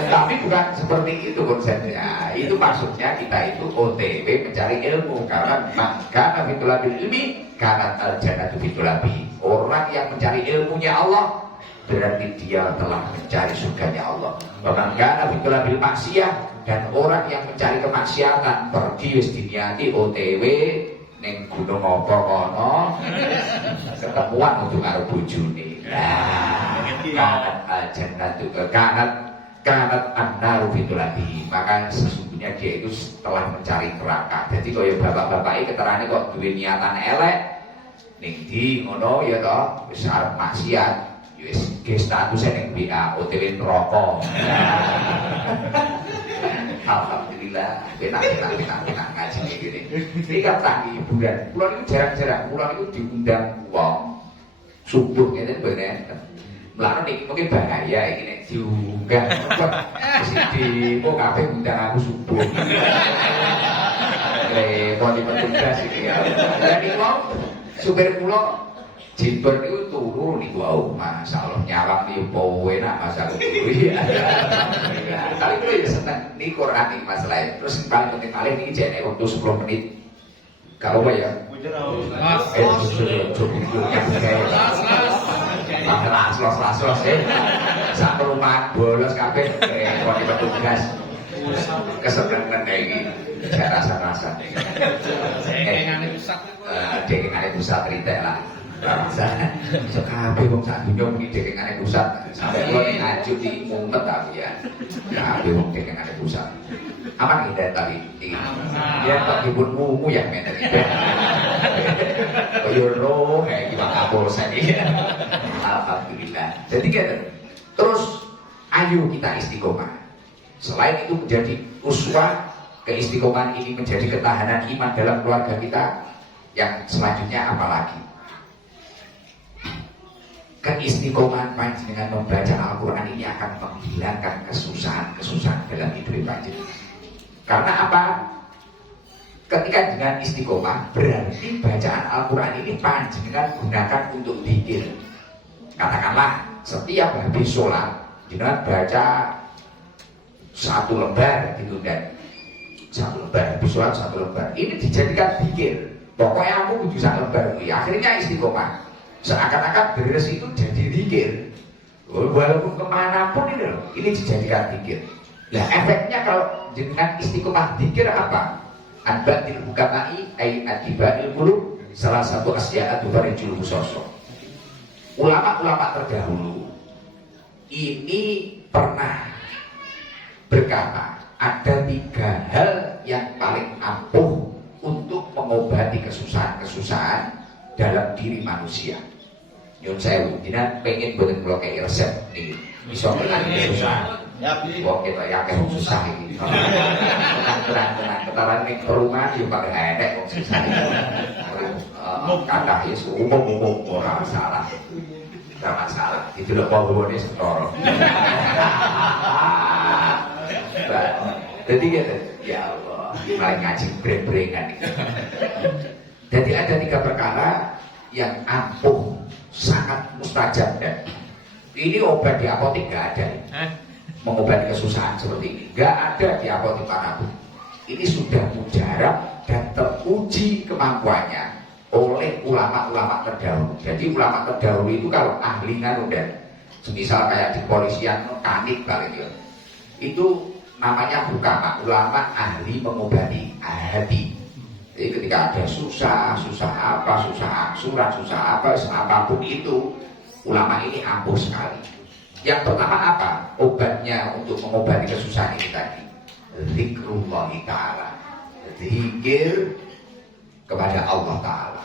Tapi bukan seperti itu konsepnya. Itu maksudnya kita itu OTW mencari ilmu. Karena maka fitulabil ilmi karena al-jannatu fitulabi. Orang yang mencari ilmunya Allah berarti dia telah mencari surganya Allah. Orang karena fitulabil maksiyah, dan orang yang mencari kemaksiatan pergi wis diniati OTW ning gunung apa kono ketemuan untuk karo bojone. Kanat al-jannatu kanat an-naru fitulabi. Maka sesungguhnya dia itu telah mencari neraka. Jadi kalau bapak-bapak keterane kok duwe niatan elek ning di ngono ya toh wis arep maksiat wis ge statusnya ning WA OTW neraka. Alhamdulillah benak ngaji gini. Ini kan tangi hiburan. Pulau itu jarang-jarang. Pulau itu diundang uang subuh ngene bener. Mulane iki mungkin bahaya iki nek diunggah. Mesti mau kabeh undang aku subuh. Mau dipetugas iki ya. Lah niku supir kula jimber itu turu nih wow, masya Allah nyawang nih enak masa aku turu ya. Kali itu ya seneng nih Quran nih masalahnya. Terus yang paling penting kali ini jadi waktu 10 menit. Kalau apa ya? Las satu rumah bolos kabeh kalau dipetugas kesenengan ini saya rasa dengengane pusat ritek lah. Kabeh wong sak dunya muni dekengane pusat sampai kula ngaji di mumet tapi ya. Kabeh wong dekengane pusat. Aman iki tadi iki. Ya kok dipun mumu ya ngene iki. Yo roh iki Pak Kapolsek iki. Alhamdulillah. Jadi gitu. Terus ayo kita istiqomah. Selain itu menjadi uswah, keistiqomahan ini menjadi ketahanan iman dalam keluarga kita. Yang selanjutnya apalagi? Keistiqomahan panjenengan membaca Al-Quran ini akan menghilangkan kesusahan dalam hidup panjenengan. Karena apa? Ketika dengan istiqomah berarti bacaan Al-Quran ini panjenengan gunakan untuk zikir. Katakanlah setiap habis sholat jenengan baca 1 lembar gitu kan, 1 lembar habis sholat 1 lembar. Ini dijadikan zikir. Pokoknya aku kudu 1 lembar. Akhirnya istiqomah. Seakan-akan beres itu jadi zikir. Walaupun kemanapun ini dijadikan zikir. Nah efeknya kalau dengan istiqomah zikir apa? Anbatil bukamai ay atibail qulub, salah satu asyaatu barijul musoso. Ulama-ulama terdahulu ini pernah berkata ada 3 hal yang paling ampuh untuk mengobati kesusahan-kesusahan dalam diri manusia. Nyun sewu, jenengan pengen boten kula kei resep niki. Iso menangani susah. Ya, kok kita yakin susah iki. Tenang, ketaran ning perumahan yo paling enek wong susah. Kathah ya umum ora masalah. Ora masalah. Itu lho pawone setara. Jadi gitu, ya Allah, mulai ngaji breng-brengan. Jadi ada 3 perkara yang ampuh, sangat mustajab dan ini obat di apotek gak ada. Mengobati kesusahan seperti ini gak ada di apotek manapun. Ini sudah mujarab dan teruji kemampuannya oleh ulama-ulama terdahulu. Jadi ulama terdahulu itu kalau ahli dan semisal kayak di kepolisian mekanik paling itu namanya hukama, ulama ahli mengobati hati. Jadi ketika ada susah apa, susah angsuran, susah apa, apapun itu, ulama ini ampuh sekali. Yang pertama apa? Obatnya untuk mengobati kesusahan ini tadi. Zikrullah ta'ala. Zikir kepada Allah ta'ala.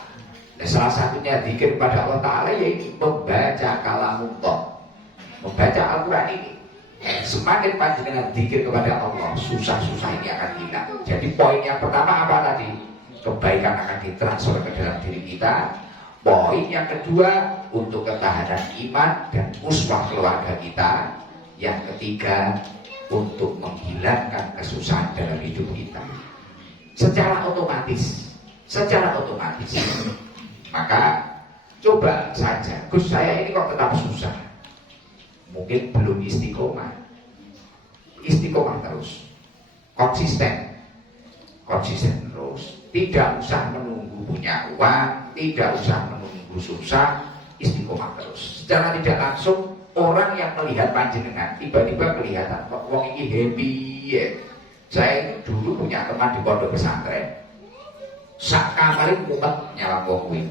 Nah, salah satunya zikir kepada Allah ta'ala yaitu membaca kalamullah. Membaca Al-Quran ini. Semakin panjenengan zikir kepada Allah, susah-susah ini akan hilang. Jadi poin yang pertama apa tadi? Kebaikan akan ditransfer ke dalam diri kita. Poin yang kedua, untuk ketahanan iman dan uswah keluarga kita. Yang ketiga, untuk menghilangkan kesusahan dalam hidup kita. Secara otomatis. Maka coba saja, Gus saya ini kok tetap susah. Mungkin belum istiqomah terus, konsisten terus, tidak usah menunggu punya uang, tidak usah menunggu susah, istiqomah terus. Secara tidak langsung orang yang melihat panjenengan tiba-tiba kelihatan kok wong ini happy ya. Saya ini dulu punya teman di pondok pesantren, sak kamarin mumet nyawang wong kuwi.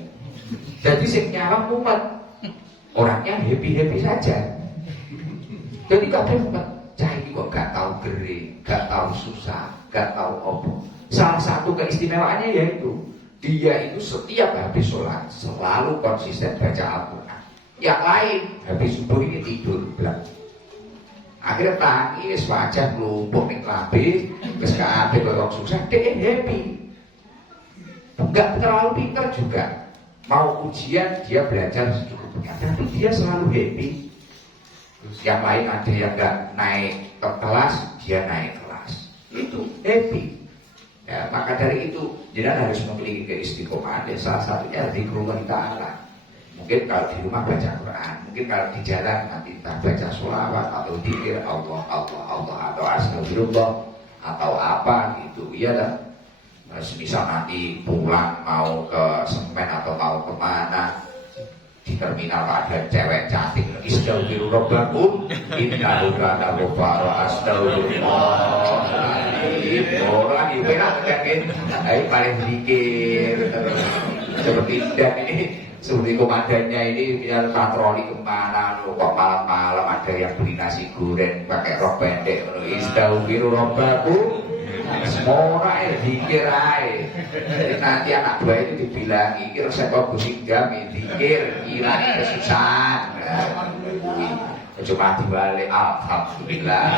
Jadi sing nyawang mumet, orangnya happy saja. Jadi kabeh mumet. Cah iki kok gak tahu gere, gak tahu susah, gak tahu opo. Salah satu keistimewaannya yaitu dia itu setiap habis sholat selalu konsisten baca Al-Quran. Yang lain habis subuh ini tidur belang. Akhirnya tangis wajah lumpuh ning lambe, wis kabeh kok susah, dia happy. Enggak terlalu pintar juga. Mau ujian dia belajar secukupnya, tapi dia selalu happy. Yang lain ada yang nggak naik ke kelas, dia naik kelas. Itu happy. Ya, maka dari itu jangan harus memiliki keistiqomahan. Ya, salah satunya zikrullah ta'ala. Mungkin kalau di rumah baca Quran, mungkin kalau di jalan nanti kita baca sholawat atau dzikir Allah atau astagfirullah atau apa gitu. Iya dah. Misal nanti pulang mau ke Semen atau mau kemana, di terminal ada cewek cantik, istagfirullah innahu kana ghafara, astagfirullahaladzim. Orang itu enak kan, ayo paling sedikit seperti dan ini seperti komandannya ini biar patroli kemana, kok malam-malam ada yang beli nasi goreng pakai rok pendek, istagfirullah semua zikir aja. Jadi nanti anak buah itu dibilangi kira resep bagus jamin zikir hilang kesusahan. Cuma dibalik alhamdulillah.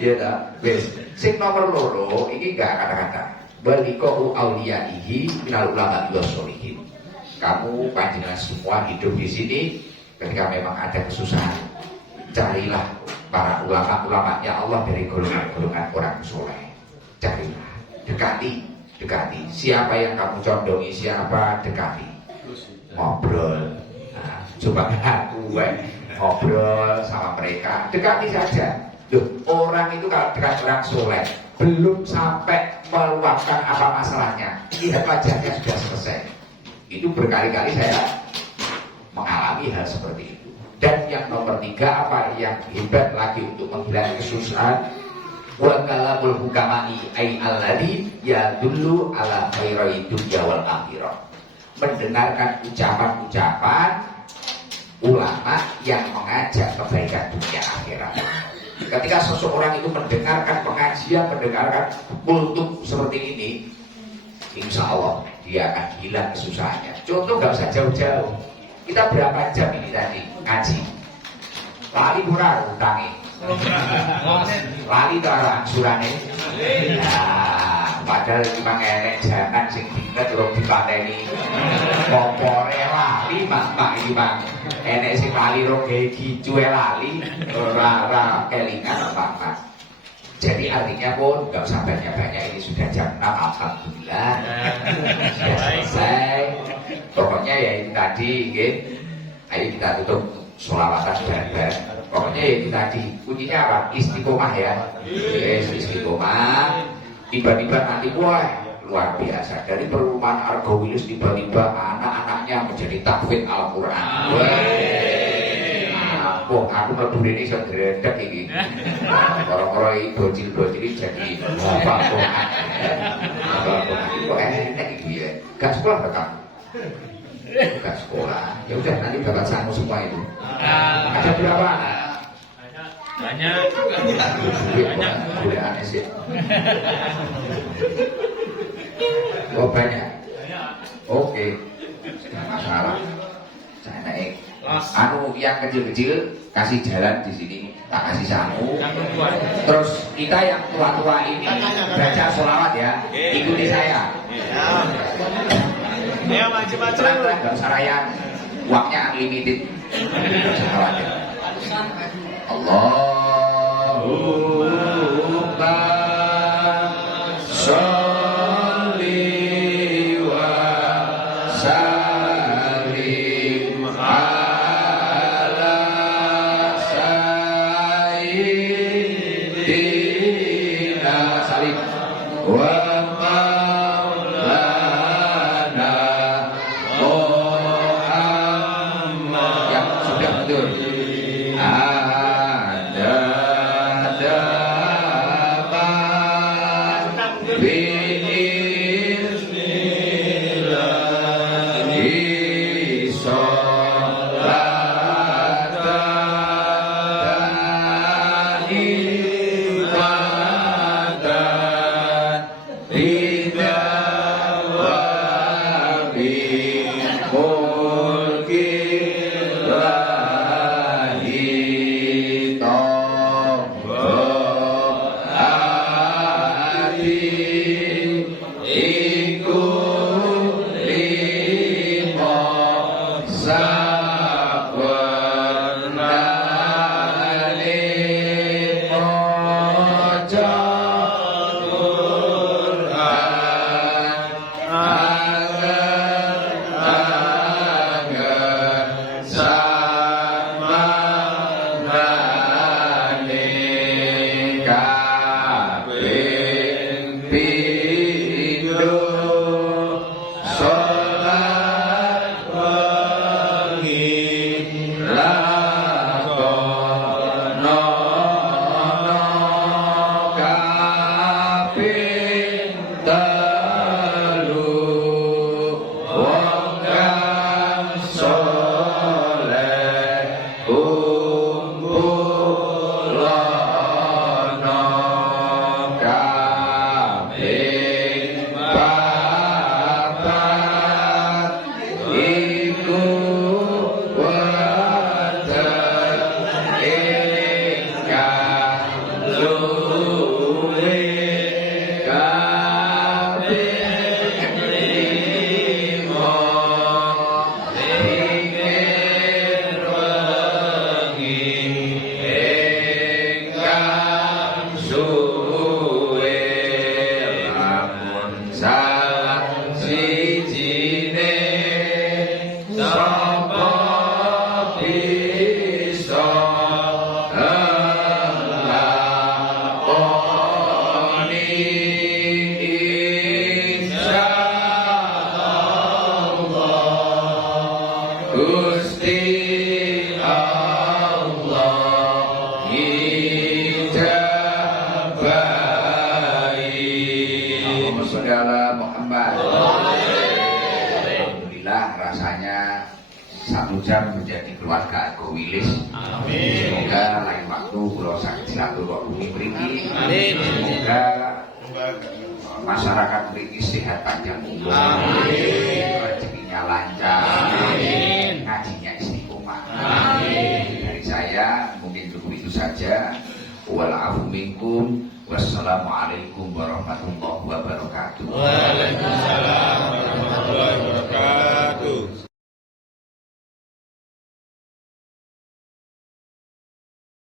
Iya dah. Wes, sing nomor loro ini enggak kata-kata. Balikau auliyaihi minal ulama sholihin. Kamu panjenengan semua hidup di sini ketika memang ada kesusahan, carilah para ulama-ulamanya Allah dari golongan-golongan orang soleh. Carilah, dekati. Siapa yang kamu condongi, siapa dekati. Ngobrol. Nah, coba aku ngobrol sama mereka. Dekati saja. Loh, orang itu kalau dekat orang soleh, belum sampai meluapkan apa masalahnya, lihat wajahnya sudah selesai. Itu berkali-kali saya mengalami hal seperti itu. Dan yang nomor 3 apa yang hebat lagi untuk menghilangkan kesusahan, wa kalamul hukamai ay alladhi yadullu ala khairai dunya wal akhirah. Mendengarkan ucapan-ucapan ulama yang mengajak kebaikan dunia akhirat. Ketika seseorang itu mendengarkan pengajian, mendengarkan kultum seperti ini, insya Allah dia akan hilang kesusahannya. Contoh nggak usah jauh-jauh. Kita berapa jam ini tadi ngaji? Lali murah utangi. Lali darah angsurannya. Nah, padahal cuma ngelek jangan sing dinget urung dipateni. Kompore lali mak iki Bang. Enek sing lali rong gicuwe lali ora kelingan Pak. Jadi artinya pun nggak usah banyak-banyak, ini sudah jam 6 alhamdulillah sudah selesai. Pokoknya ya itu tadi, gitu. Ayo kita tutup sholawatan bareng. Pokoknya ya itu tadi, kuncinya apa? Istiqomah ya. Yes, istiqomah. Tiba-tiba nanti wah luar biasa. Dari perumahan Argowilus tiba-tiba anak-anaknya menjadi tahfidz Al-Quran. Aku mlebu rene iso gredeg iki. Karo-karo iki bocil-bocil jadi bapak Quran. Kok enak iki ya. Gak sekolah gak kamu? Gak sekolah. Ya udah nanti bapak sanggup semua itu. Ada berapa anak? Banyak. Boleh aneh sih. Oh banyak. Oke. Masalah. Saya naik. Anu yang kecil-kecil kasih jalan di sini, tak kasih samu. Yang perempuan. Terus kita yang tua-tua ini baca sholawat ya, ikuti saya. Ayo maju-maju. Pelan-pelan, gak usah rayan. Uangnya unlimited. Gak usah khawatir. Allahumma sholli wa sallim ala sayyidina salim wa maulana Muhammad. Yang sudah betul. Jam menjadi keluarga Gowilis. Semoga lain waktu kalau sakit silaturahmi mriki. Semoga masyarakat mriki sehat panjang umur. Rezekinya lancar. Ngajinya istiqomah. Dari saya mungkin cukup itu saja. Wa'alaikum minkum. Wassalamualaikum warahmatullahi wabarakatuh.